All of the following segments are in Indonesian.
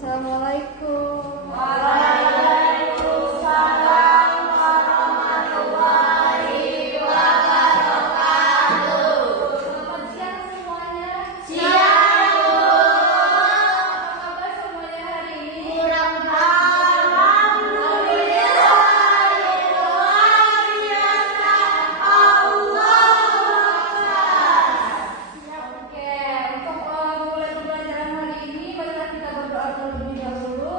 Assalamualaikum. Waalaikumsalam warahmatullahi wabarakatuh. Selamat siang semuanya. Siang, Bu. Apa kabar semuanya hari ini? Alhamdulillah, luar biasa. Allahu Akbar. Oke, untuk mulai pembelajaran hari ini, marilah kita berdoa terlebih dahulu.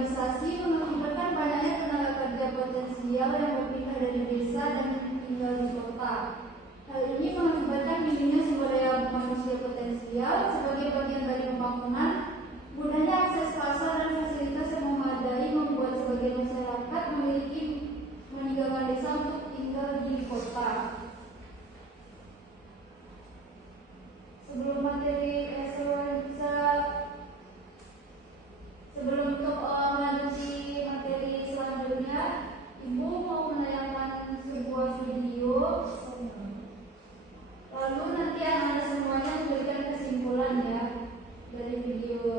urbanisasi mengakibatkan banyaknya tenaga kerja potensial yang berpindah dari desa dan tinggal di kota. Hal ini mengakibatkan minimnya sumber daya manusia potensial sebagai bagian dari pembangunan. Mudahnya akses pasar dan fasilitas yang memadai membuat sebagian masyarakat meninggalkan desa untuk tinggal di kota. Sebelum untuk melanjuti materi selanjutnya, Ibu mau menayangkan sebuah video. Lalu nanti Anda semuanya memberikan kesimpulan ya dari video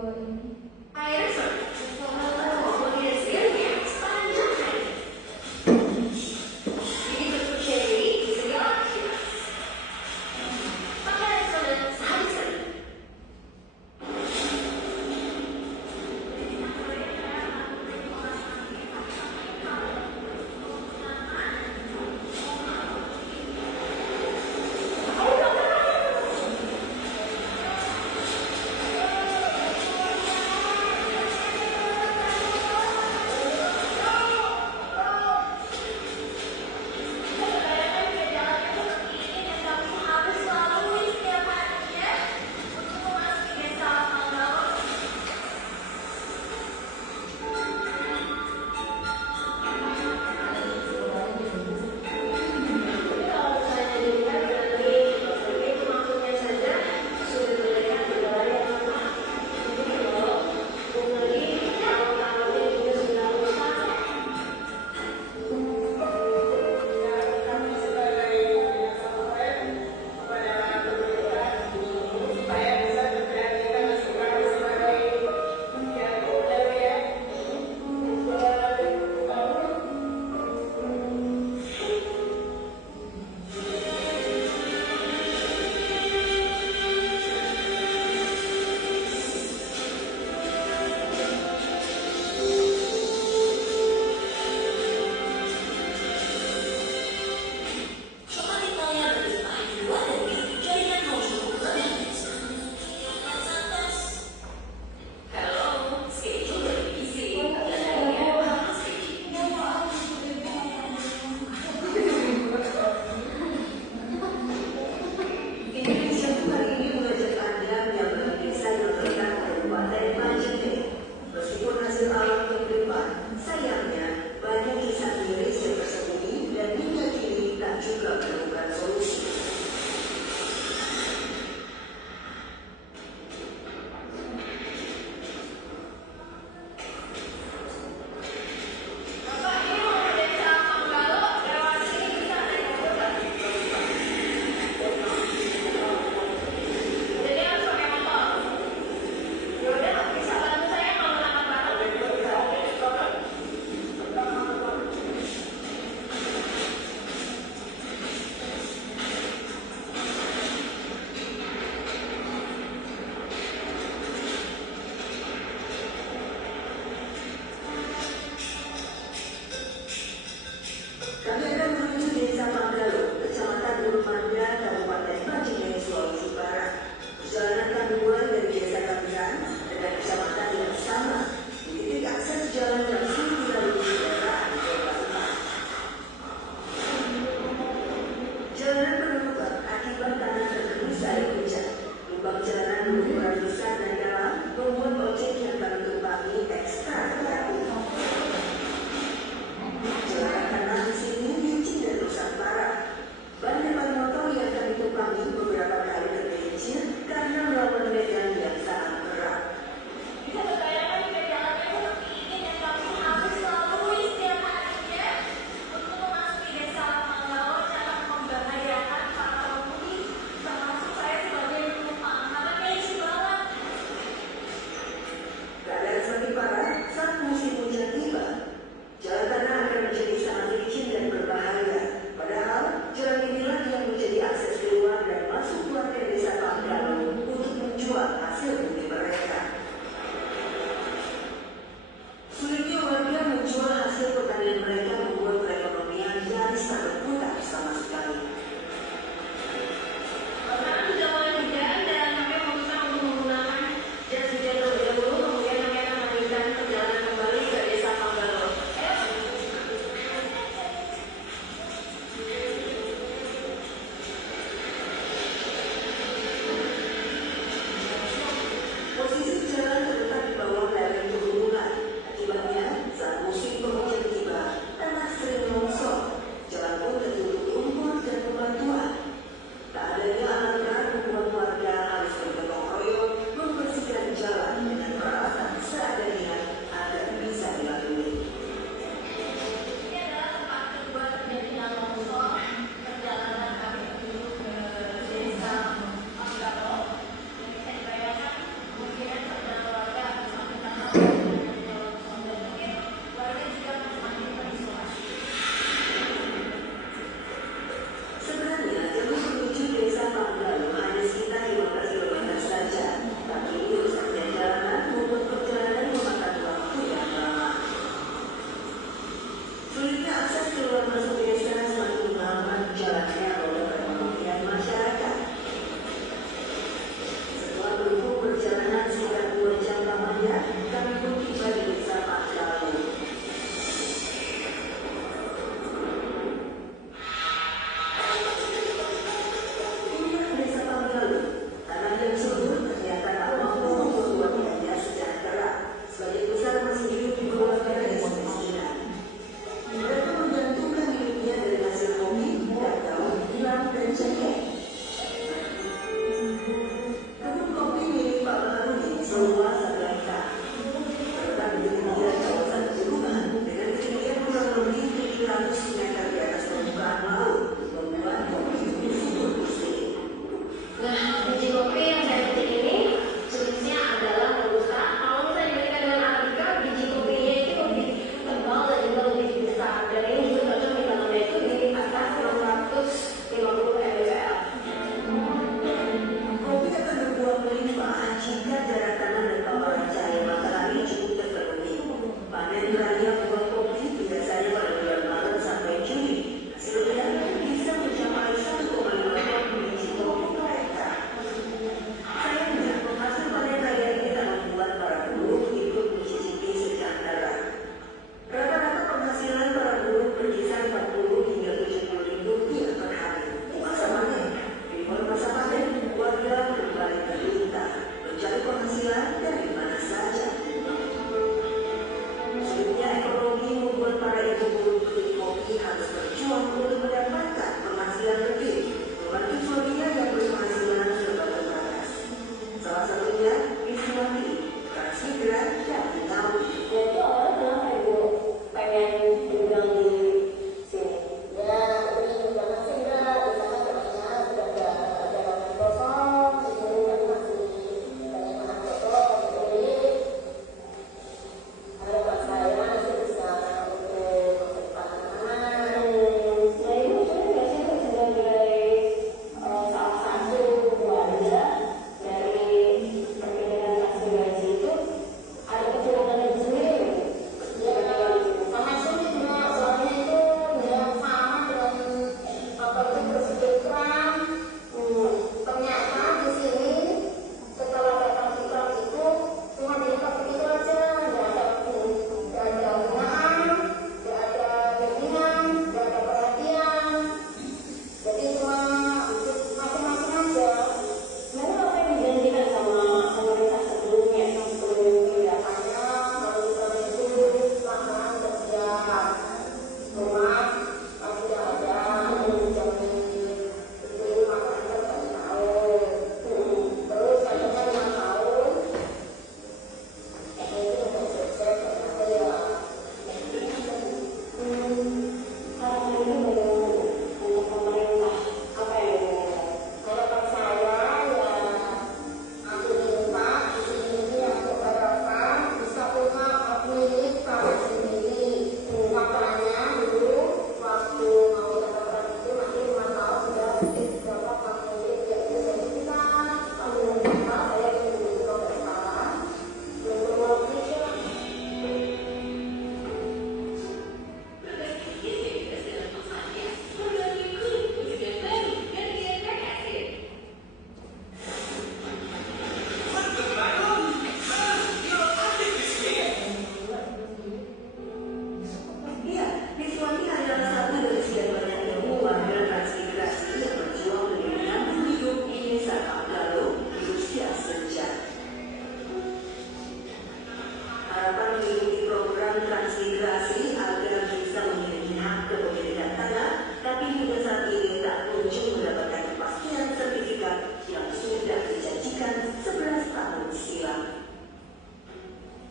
melakukan transmigrasi agar bisa memiliki hak kepemilikan tanah, tapi hingga saat ini tak kunjung mendapatkan kepastian sertifikat yang sudah dijanjikan 11 tahun silam.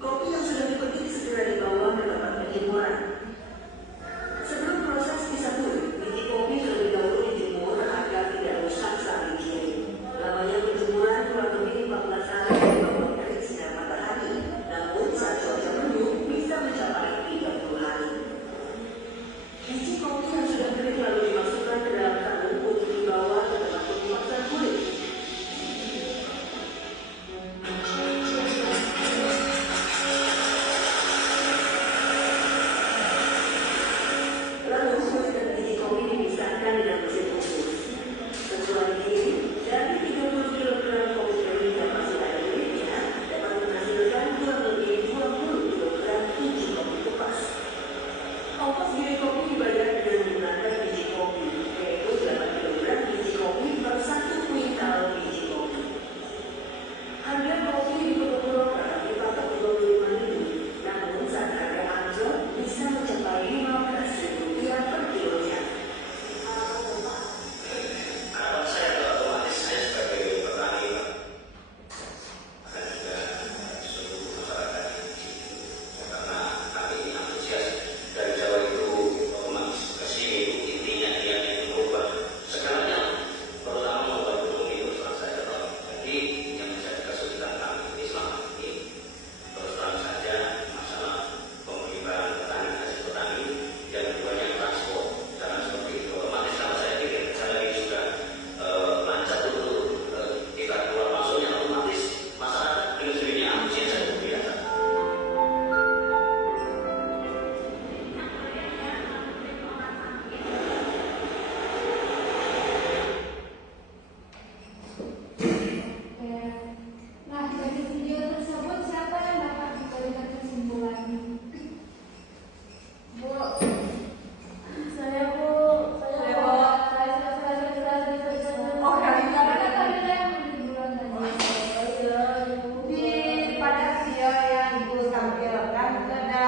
Kopi yang sudah dipetik segera dibawa ke tempat penjemuran. Sebelum proses disabun, biji kopi terlebih dahulu dijemur agar tidak rusak saat dikirim. Lamanya penjemuran kurang lebih 14 hari di bawah terik sinar matahari, namun saat cuaca mendung bisa mencapai 30 hari. Biji kopi yang sudah kering lalu dimasukkan ke dalam karung untuk dibawa ke tempat pembuatan kulit. Lalu kulit dan biji kopi dipisahkan dengan mesin khusus. Setelah dikirim, dari 30 kg kopi kering yang masih ada kulitnya dapat menghasilkan kurang lebih 20 kg biji kopi kupas. Ongkos giling kopi dibayar dengan menggunakan biji kopi, yaitu 8 kg biji kopi per 1 kuintal biji kopi. Harga kopi di Kebun Roka dipatok Rp25.000, namun saat harga anjlok bisa mencapai Rp15.000 per kilonya. Harapan saya adalah otomatis saya sebagai petani akan juga seluruh masyarakat karena kami ini antusias dari Jawa itu otomatis ke sini intinya dia ingin mengubah segalanya, terutama mengubah ekonomi terus terang saja. Jadi yang menjadi kesulitan kami ini selama ini terus terang saja masalah pemeliharaan petani hasil petani, yang keduanya transport, jangan seperti itu. Otomatis kalau saya pikir saya ini sudah lancar untuk kita keluar masuknya, otomatis masyarakat dengan sendirinya antusias saja biasa. Nah, dari video tersebut siapa yang dapat diberikan kesimpulan? Bu, Saya Bu. Oh, karena kalian yang bulan tadi. Pada video yang Ibu tampilkan itu ada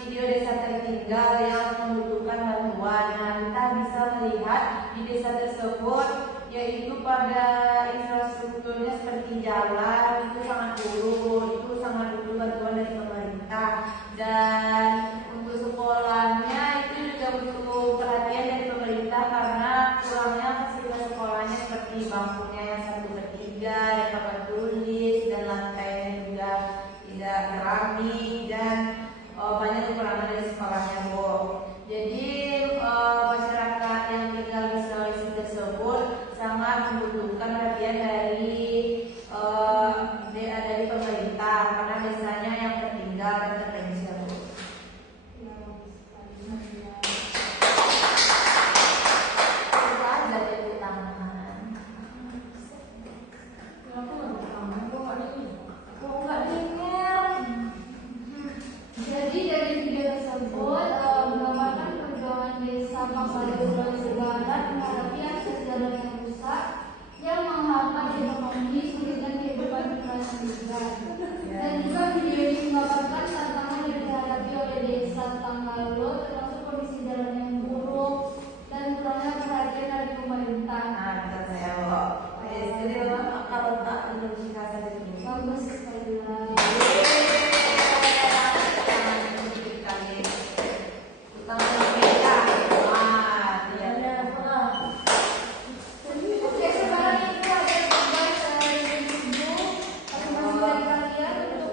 video desa tertinggal yang membutuhkan bantuan. Nah, kita bisa melihat di desa tersebut yaitu pada infrastrukturnya seperti jalan itu sangat buruk, itu sangat butuh bantuan dari pemerintah, dan untuk sekolahnya itu juga butuh perhatian dari pemerintah karena kurangnya fasilitas sekolahnya seperti bangkunya yang 1/3 dan papan tulis dan lantainya juga tidak keramik dan banyak kekurangan dari sekolahnya Bu. Jadi masyarakat yang tinggal di Sulawesi tersebut sangat membutuhkan perhatian dari pemerintah karena desanya yang tertinggal dan terpencil Bu. Itu aja dari tangan. Kok nggak denger? Jadi dari video tersebut menggambarkan perjuangan desa Pangkalan Sulawesi Barat menghadapi akses jalan yang rusak yang menghambat ekonomi, sulit dan kehidupan berkelanjutan. Dan juga video ini menggambarkan tantangan yang dihadapi oleh desa Tanggalo termasuk kondisi jalan yang buruk dan kurangnya perhatian dari pemerintah. Nah, kita saya Bu. Jadi kalau tak Indonesia saja dulu. Bagus sekali. Oke, sekarang itu ada tugas dari ibu masing-masing dari kalian untuk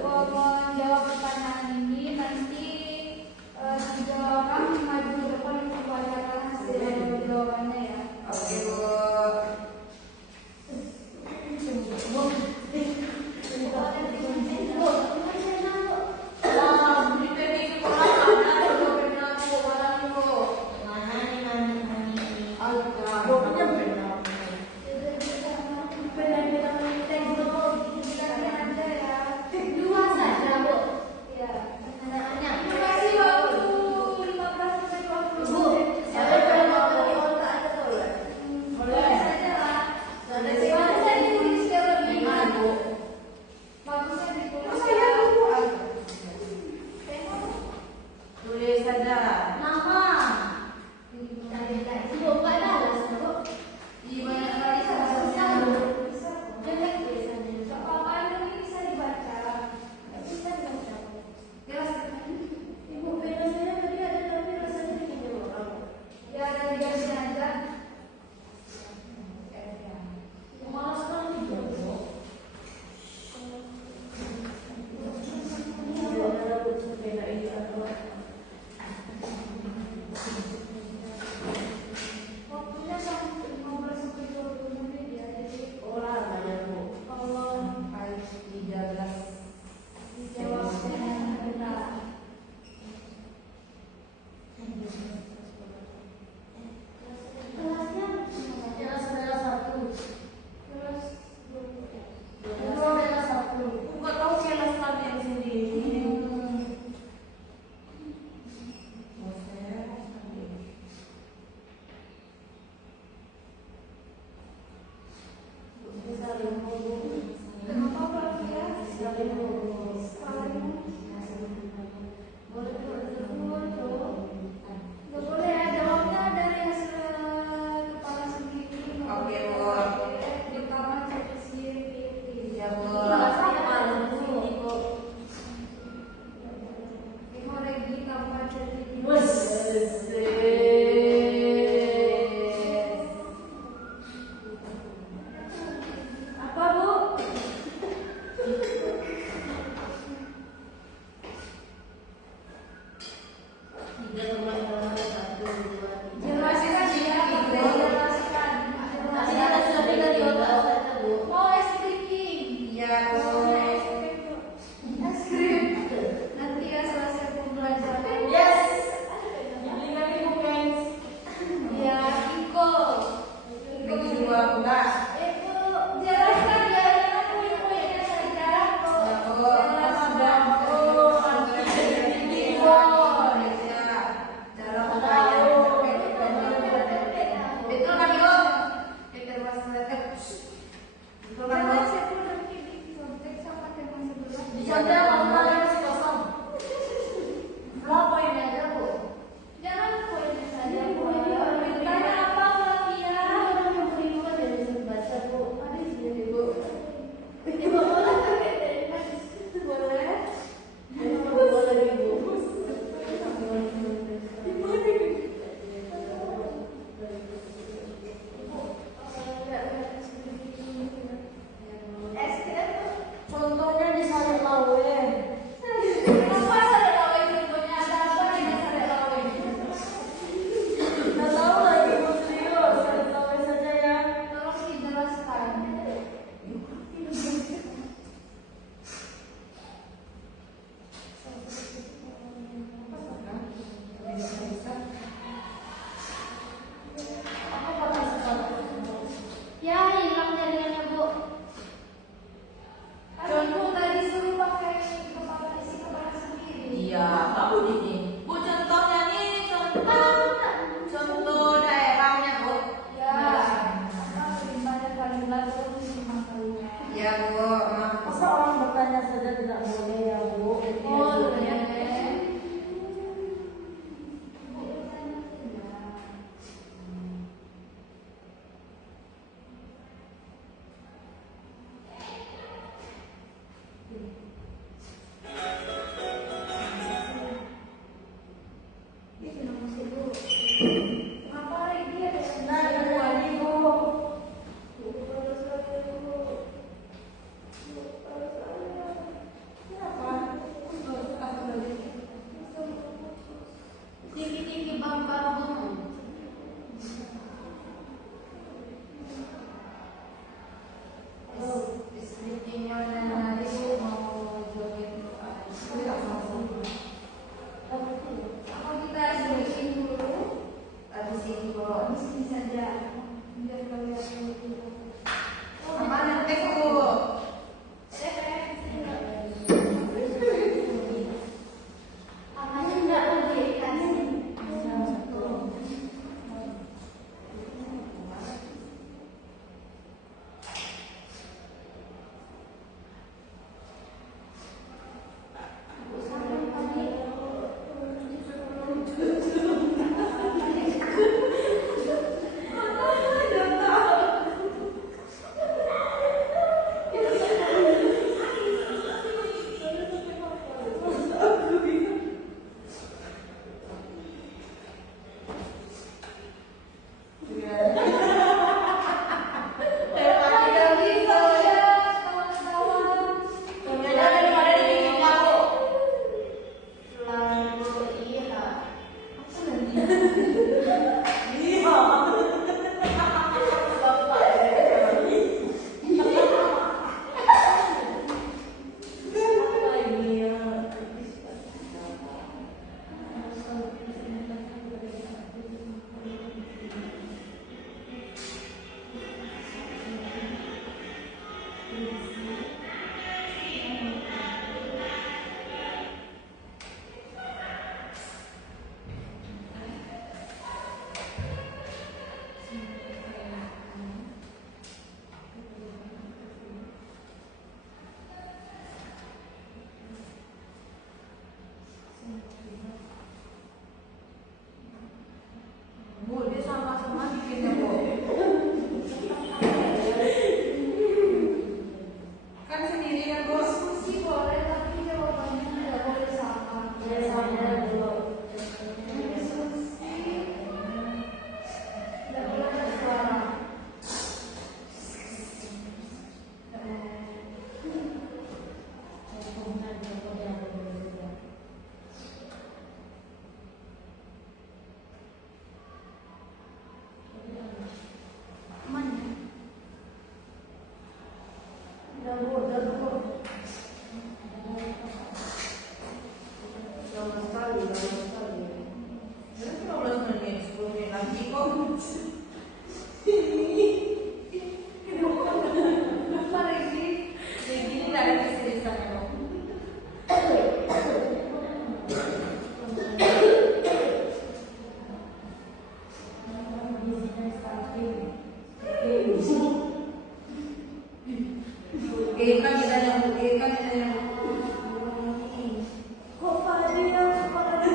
Iya, Mbak Budi nih. Bu, contohnya nih, contoh daerahnya, Bu. Ya, limpahnya kalinya terus makanya. Ya, Bu. Masa orang bertanya saja tidak boleh ya, Bu? Oh, ya. Tinggi-tinggi bangkal buku. Istrinya dan hari mau joget apa kita bikin dulu? Habis ini, Bu. Habis ini saja. Biar kalian dulu. Apa nanti, Bu? Amanya enggak lebih kan? Bu, dia sama-sama bikinnya, Bu. Kan sendiri kan, Bu. Diskusi boleh tapi jawabannya tidak boleh sama. Ya, sama dulu. Diskusi tidak boleh bersuara. Lama sekali. Ya, 15 menit, 10 menit lagi kok. Apa lagi? Kayak gini nggak ada keseriusannya, Bu. Kan kita yang kan kita yang Kok Fadli yang makan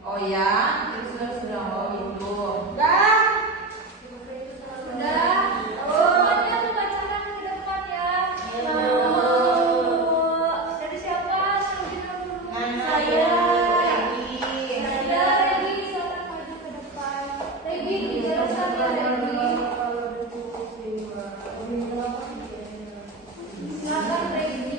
Oh ya, terus sudah mau itu. Dan Sudah. Semuanya membacakan ke depan ya. Dari siapa? Saudina dulu. Saya. Sudah Regi, silakan maju ke depan. Regi, dijelaskan ya Regi. Silakan Regi.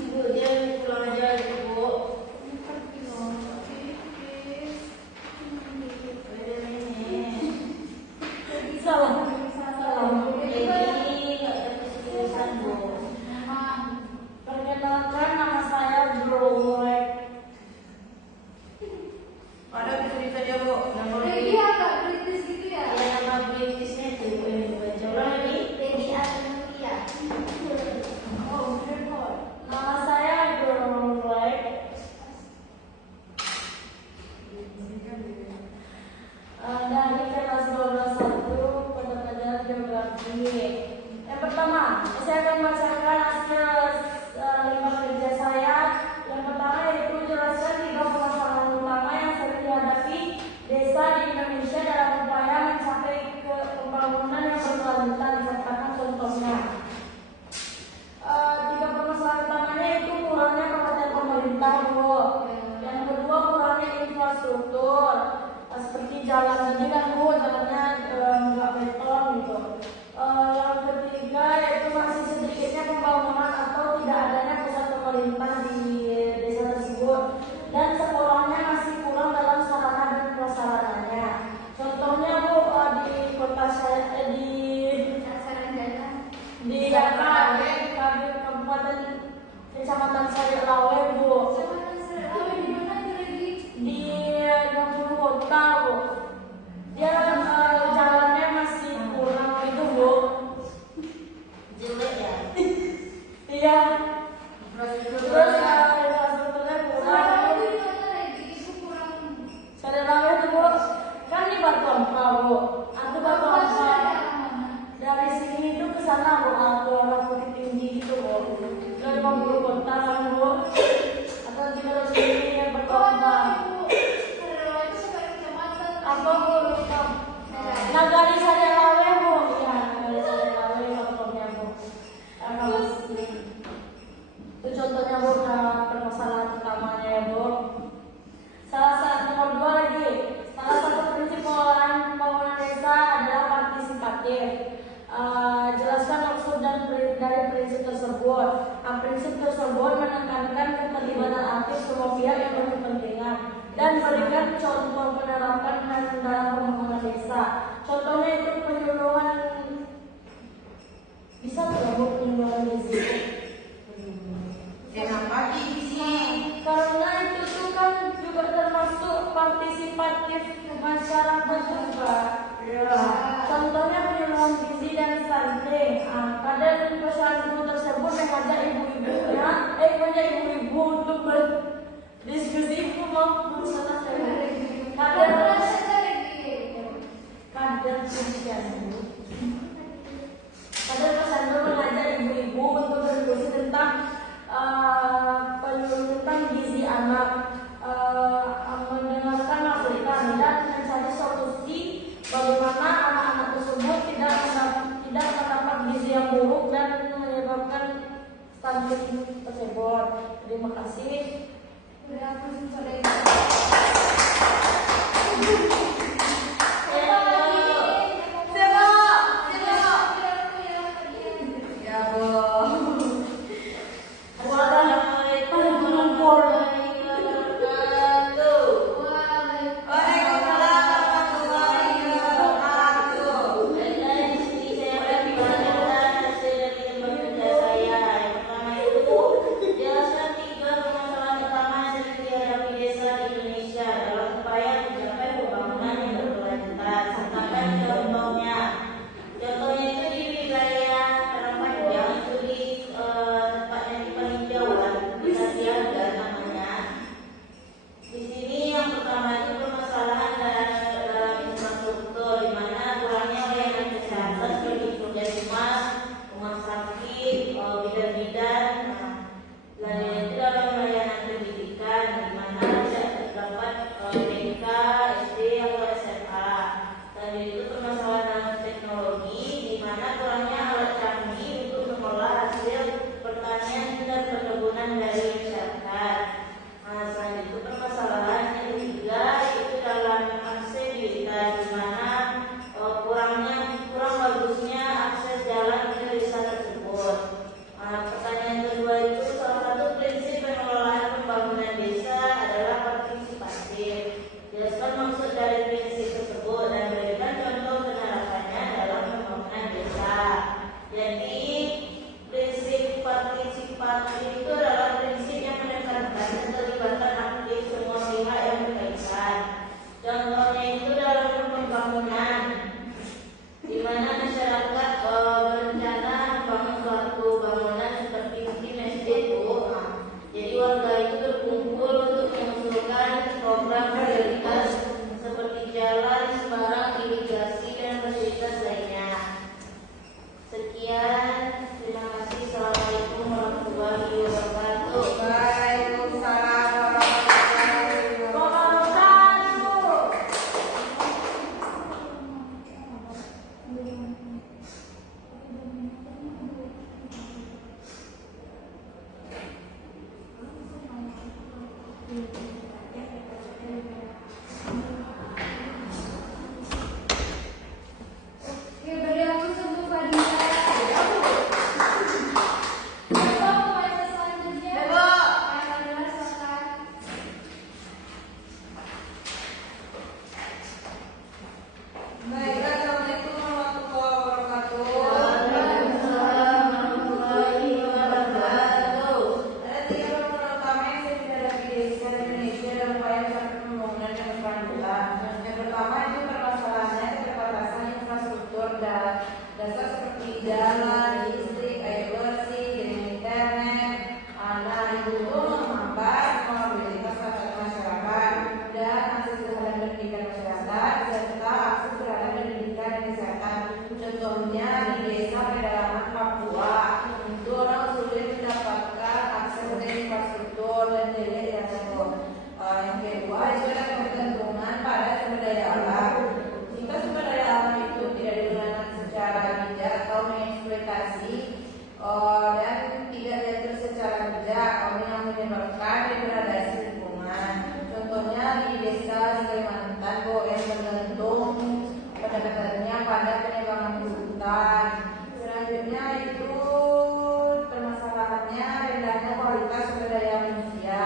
Ibu dia pulang aja Ibu. Salam. Jadi nggak ada keseriusan Bu. Perkenalkan nama saya Broek. Ada bisa aja Bu. Nomor Regi agak kritis gitu ya. Ya nama Britishnya itu Ibu yang baca ulang lagi. Regi Anulia. Oh, bener. Nama saya Broek. Dari kelas 12.1 pada pelajaran geografi. Yang pertama, saya akan membacakan hasil 5 kerja saya. Yang pertama yaitu jelaskan 3 permasalahan utama yang sering dihadapi desa di Indonesia dalam upaya mencapai ke pembangunan yang berkelanjutan. Dikatakan contohnya. 3 permasalahan utamanya itu kurangnya perhatian pemerintah, Bu. Yang kedua kurangnya infrastruktur. Seperti jalan ini kan Bu, jalannya nggak beton gitu. Yang ketiga yaitu masih sedikitnya pembangunan atau tidak adanya pusat pemerintah di desa tersebut, dan sekolahnya masih kurang dalam sarana dan prasarananya. Contohnya Bu, di kota saya di Kabupaten Kecamatan Sarilawe Bu, di 20 kota Bu. Dia jalannya masih kurang itu Bu. Jelek ya. Iya. Terus infrastrukturnya kurang. Sarilawe itu Bu, kan di Batu Ampah Bu. Aku Batu Ampah dari sini itu ke sana Bu, ke arah Bukit Tinggi gitu Bu. Ke 50 kota kan Bu. Atau di belok sini yang Batu Ampah. Apa Bu? Nagari Sarilawe Bu. Iya, Nagari Sarilawe contohnya Bu. Itu contohnya Bu, permasalahan utamanya ya Bu. Salah satu nomor 2 lagi. Salah satu prinsip pengelolaan pembangunan desa adalah partisipatif. Jelaskan maksud dan dari prinsip tersebut. Prinsip tersebut menekankan keterlibatan aktif semua pihak yang berkepentingan dan berikan contoh penerapan dalam pembangunan desa. Contohnya itu penyuluhan. Bisa tidak Bu penyuluhan gizi? Kenapa gizi? Karena itu tuh kan juga termasuk partisipatif masyarakat juga. Contohnya penyuluhan gizi dan stunting. Pada persoalan tersebut mengajak ibu-ibu untuk berdiskusi masalah kader posyandu. Kader posyandu mengajak ibu-ibu untuk berdiskusi tentang tentang gizi anak, mendengarkan masukan dan mencari solusi bagaimana anak-anak tersebut tidak mendapat gizi yang buruk dan menyebabkan stunting tersebut. Terima kasih. Ya Bu. Jelaskan 3 permasalahan utama yang sering dihadapi desa jalan, listrik, air bersih, jaringan internet. Nah, itu tuh menghambat mobilitas masyarakat dan akses terhadap pendidikan masyarakat serta akses terhadap pendidikan dan kesehatan. Contohnya di desa pedalaman Papua, itu orang sulit mendapatkan akses ke infrastruktur dan jaringan internet. Yang kedua itu ada ketergantungan pada sumber daya alam. Jika sumber daya alam itu tidak digunakan secara bijak atau mengeksploitasi dan tidak diatur secara bijak, yang menyebabkan degradasi lingkungan. Contohnya di desa di Kalimantan yang tergantung pendekatannya pada penebangan hutan. Selanjutnya itu permasalahannya rendahnya kualitas sumber daya manusia.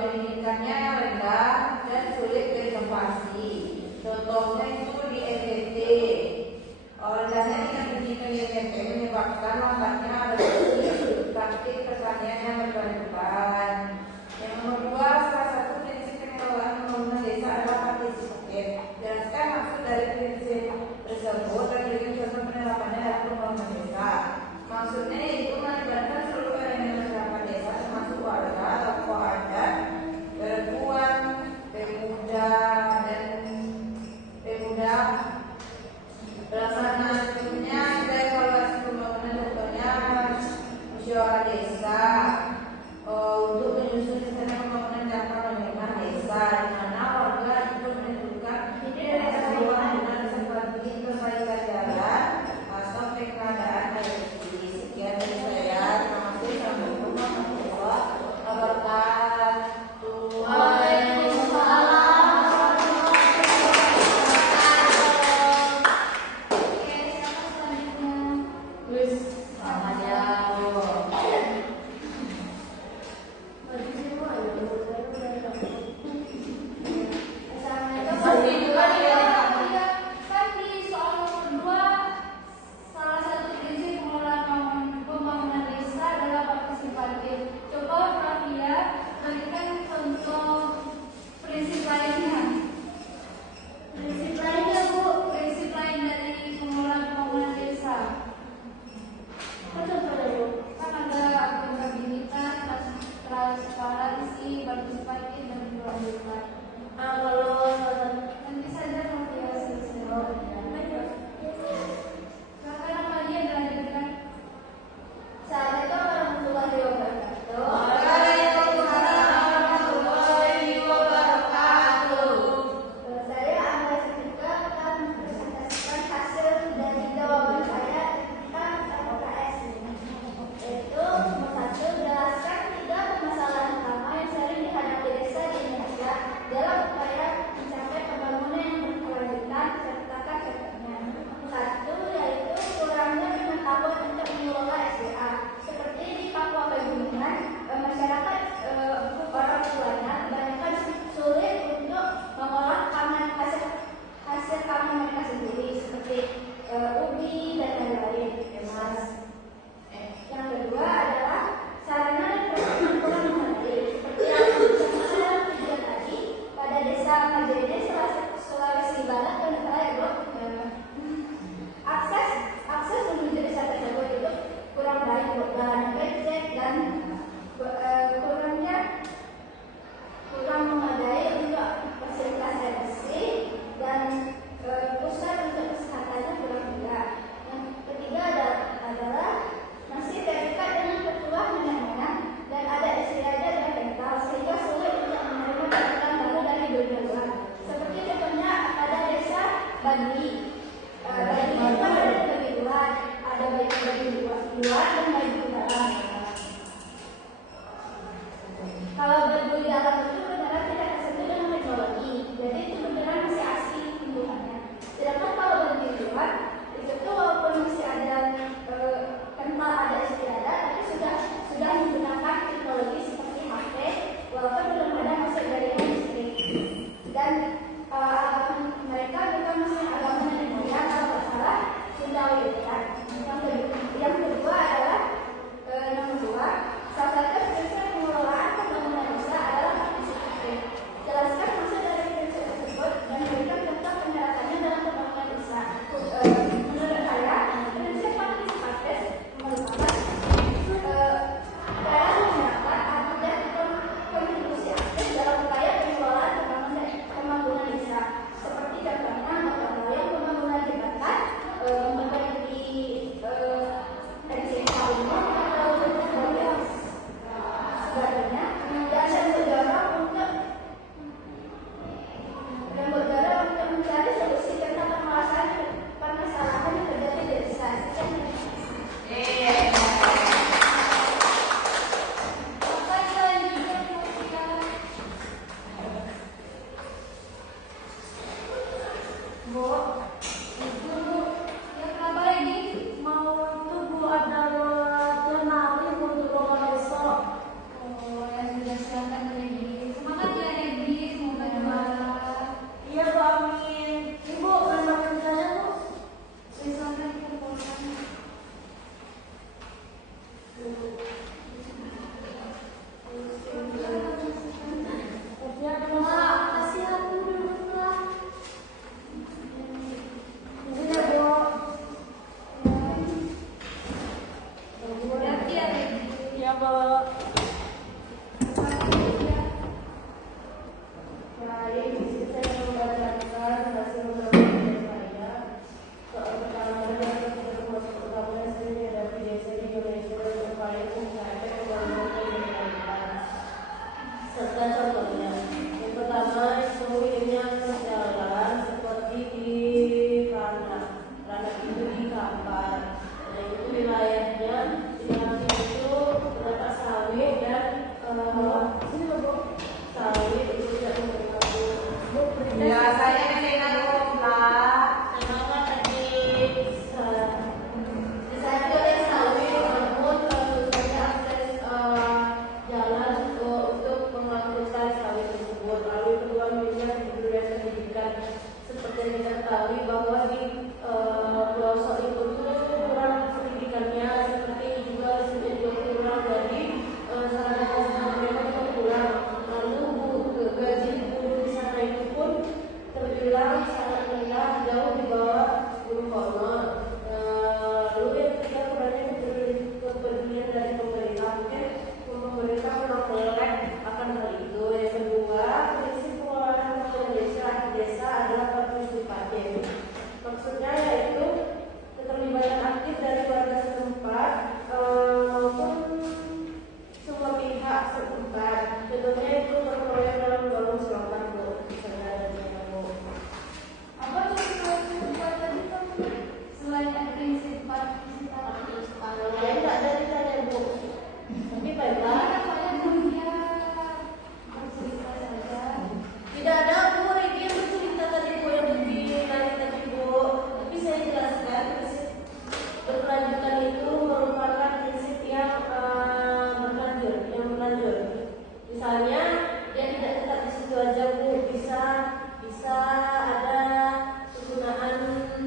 Pendidikannya yang rendah dan sulit berinovasi. Contohnya itu di NTT. Rendahnya tingkat pendidikan di NTT menyebabkan lambatnya adopsi praktik pertanian yang berkelanjutan. Yang nomor 2, salah satu prinsip kemewahan pembangunan desa adalah partisipatif. Jelaskan maksud dari prinsip tersebut dan berikan contoh penerapannya dalam pembangunan desa. Maksudnya itu melibatkan seluruh elemen masyarakat desa termasuk warga, tokoh adat, perempuan, pemuda. Pelaksanaan timnya juga evaluasi pembangunan contohnya musyawarah desa untuk menyusun rencana pembangunan jangka menengah desa di mana warga ikut menentukan realisasi pembangunan seperti perbaikan jalan atau pengadaan air bersih. Sekian dari saya. Terima kasih. Assalamualaikum warahmatullahi wabarakatuh. Kalau berduri dalam itu benar tidak tersentuh dengan teknologi, jadi itu beneran masih asli tumbuhannya. Sedangkan kalau berduri di luar, itu tuh walaupun masih ada kental ada istiadat, tapi sudah menggunakan teknologi seperti HP, walaupun belum ada masuk jaringan listrik. Dan agama mereka juga masih agama nenek moyang kalau nggak salah Sunda Wiwitan. Yang kedua adalah Baik, di sini saya membacakan hasil penelitian saya. Soal pertama adalah termasuk utama hasilnya dari desa di Indonesia dan berupaya mencapai pembangunan berkelanjutan. Serta contohnya, yang pertama itu ilmunya berjalan seperti di Ranah itu di Kampar. Nah itu wilayahnya di dalam itu terdapat sawit dan sawit itu tidak mempengaruhi. Ya, saya mendengar komplak. Semangat tadi di sana ada sawit, namun tentu saja akses jalan untuk melakukan sawit tersebut. Lalu yang kedua minat di dunia pendidikan. Seperti yang kita ketahui bahwa di pelosok itu tuh kurang pendidikannya, seperti juga disebut juga kurang dari sarana mereka juga kurang. Lalu gaji guru di sana itu pun terbilang sangat rendah, jauh di bawah guru honor. Lalu yang ketiga kurangnya kepedulian dari pemerintah, mungkin pemerintah kurang melek akan hal itu. Yang kedua, prinsip pengelolaan desa adalah partisipatif. Maksudnya yaitu keterlibatan aktif dari warga setempat maupun semua pihak setempat. Contohnya itu berproyek dalam dorong selatan Bu. Misalnya dari Bu. Apa prinsip tadi kamu? Selain prinsip partisipatif, Kalau lain tak ada ditanya Bu. Tapi baiklah. namanya dunia bercerita saja. Tidak ada Bu, Rigi yang bercerita tadi Bu yang begini tadi Bu. Tapi saya jelaskan prinsip berkelanjutan itu merupakan prinsip yang berlanjut. Misalnya dia tidak tetap di situ aja Bu, bisa ada penggunaan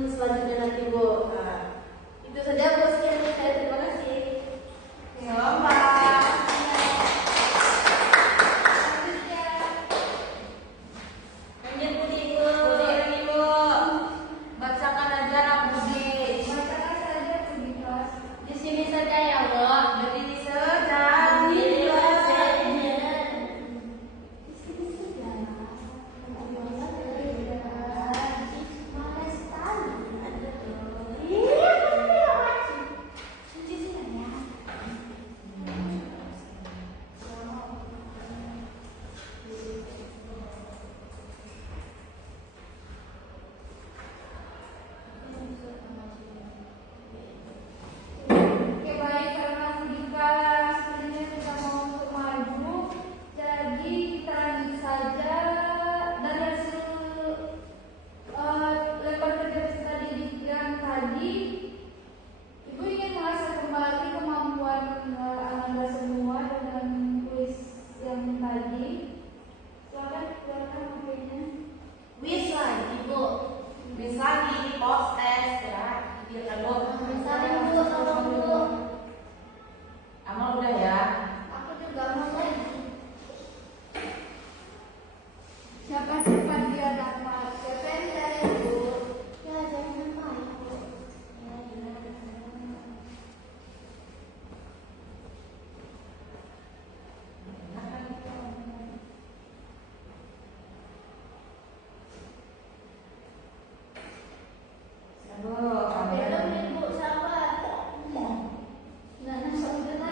selanjutnya nanti Bu. Nah, itu saja Bu, sekian dari saya, terima kasih. Ya, Mbak. Lanjut Budi Ibu. Budi lagi, Bu. Bacakan aja nak Budi. Bacakan saja di kelas. Di sini saja ya Bu. Berdiri saja. Di kelas. Oke baik, karena Budika sepertinya sudah mau untuk maju, jadi kita lanjut saja dari hasil level kerja tadi yang tadi. Ibu ingin mengasah kembali kemampuan Anda semua dengan kuis yang tadi. Silakan makanya. Wis lagi, Bu. Wis lagi post test ya. Iya, Bu. Amal udah ya. Aku juga mau lagi. Siapa cepat dia dapat? Siapa yang cari Bu? Ya jangan main Bu. Belum Bu, sabar. Nah, sampai lagi.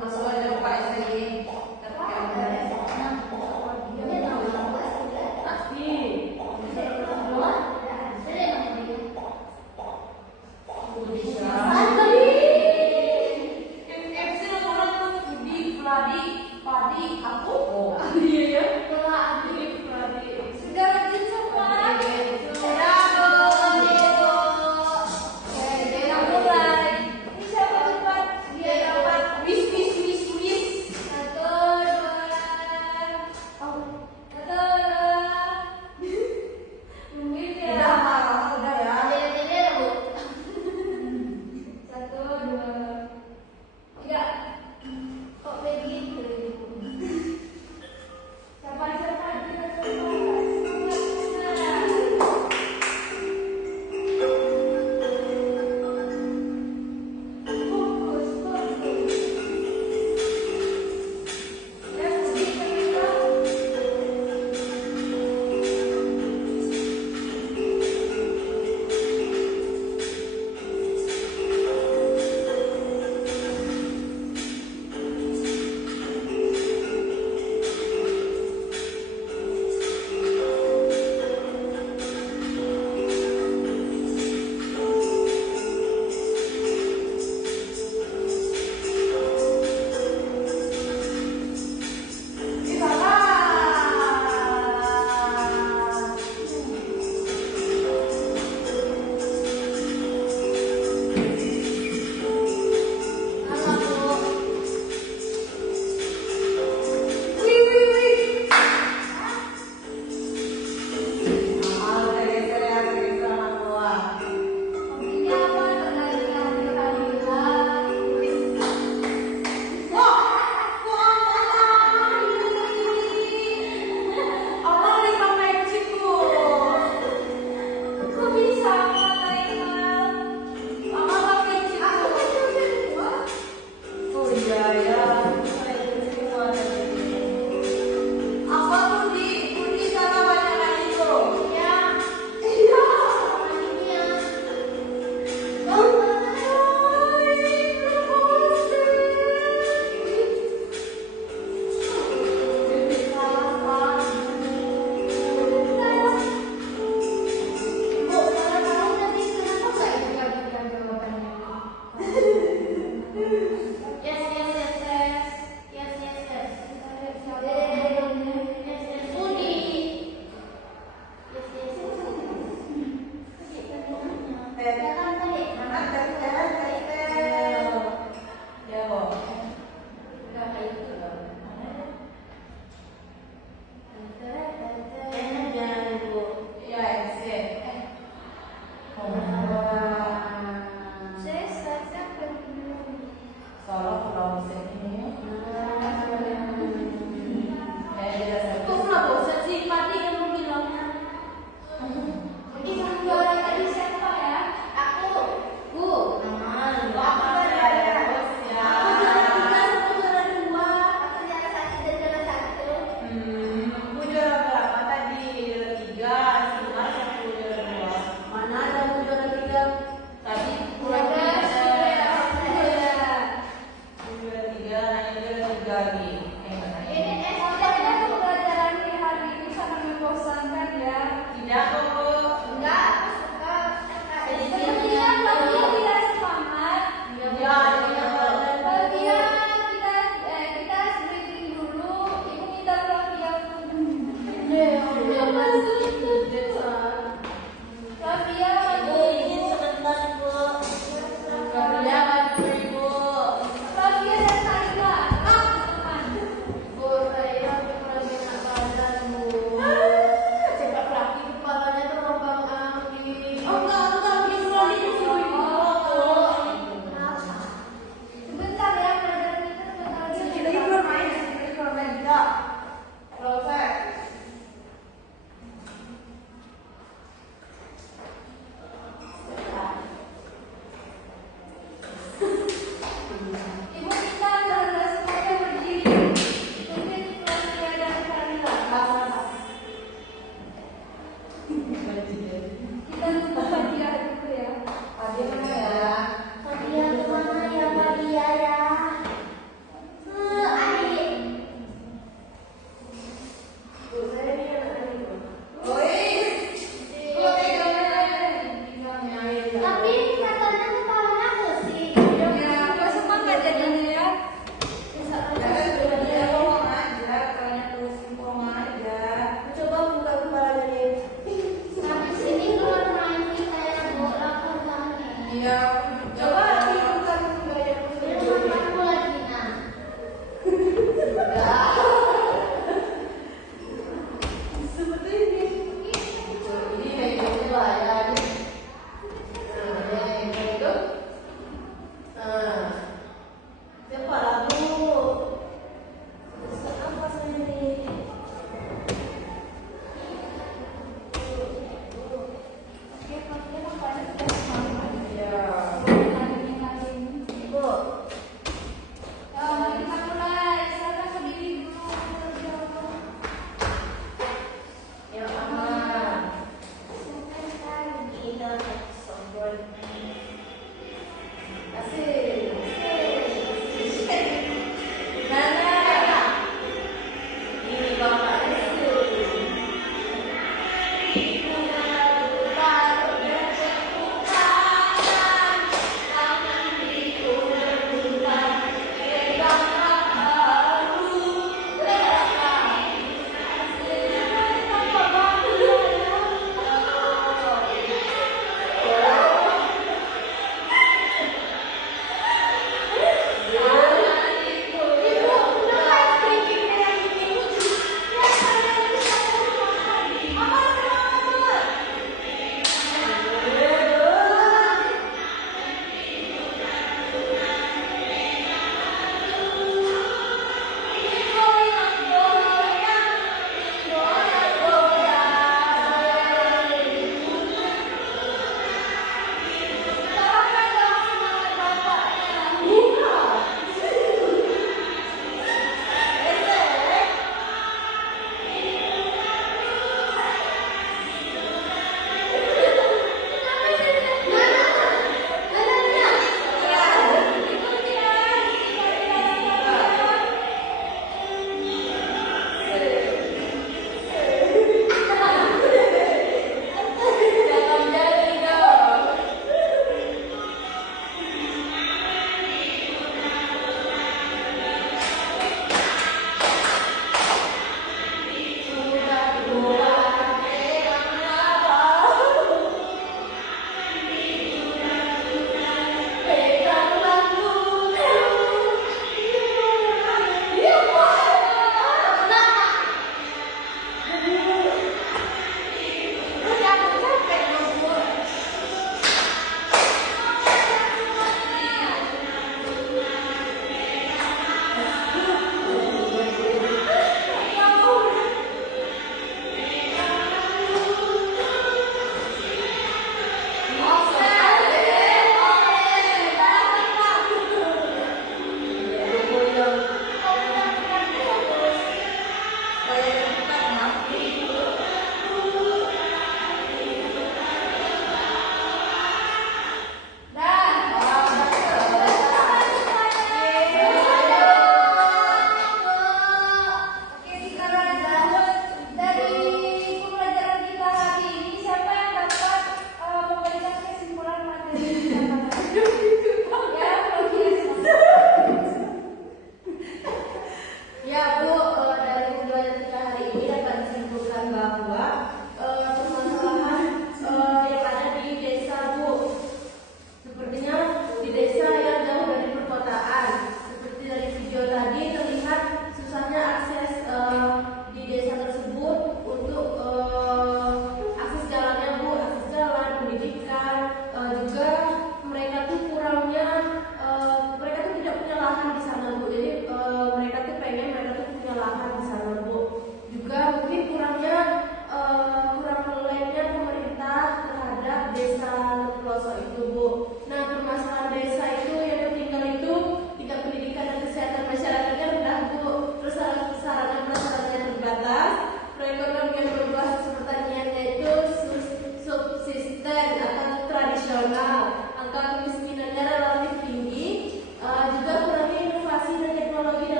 Masuk aja Pak SI. Pasti. FC orang tuh Budi, Vladi, Padi, aku. Iya ya. Segala jenis Pak. Sudah, Bu. Kita mulai. Ini siapa cepat? Dia dapat wis. 1, 2, iya ya. Apa Budi salah banyak lagi tuh. Ya. Iya. Makanya.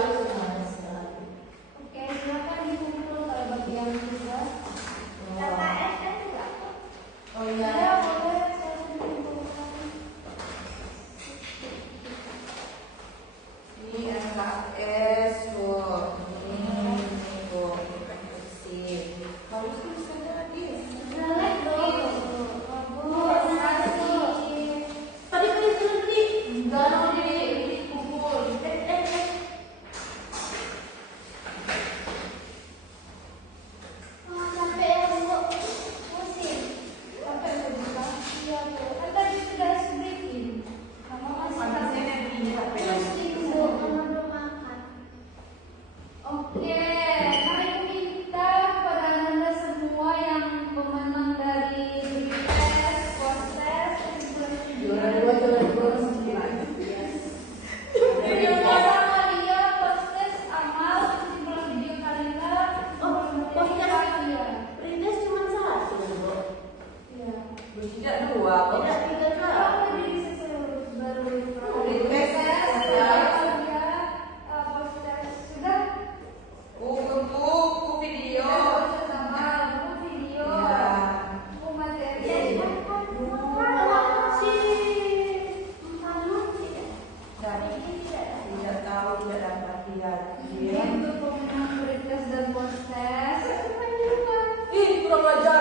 lu sekarang sekali. Oke, silakan dikumpul kalau bagian tugas. KKS kan juga. Oh Ya, iya. boleh saya dikumpulkan. Ini SKS, Bu. Ini, Bu. Bersih. Harus tulisannya lagi. Jelek dong. Bagus. Makasih. Tadi kan itu tadi. Enggak dong, ini kumpul. Sampai ya, Bu. Pusing. Sampai berbuka. Iya, Bu. Kan tadi sudah briefing. Kamu masih Ada tak- saya di HP lagi. Pusing, Bu. Kamu belum makan. Oke, kami minta kepada Anda semua yang pemenang dari tes, proses, Juara 2, juara 9. video sama dia, proses, amal, kesimpulan video kalender, iya. Rindes cuma satu, Bu. Iya. Tidak dua, Bu. Tidak 3 kali. Kalau lebih sesuai baru Tes, ya, proses sudah. Untuk video. Proses amal, video, Ya. materi. Tidak tahu, tidak dapat lihat. Untuk pemenang beritas dan proses. Ih, kurang ajar.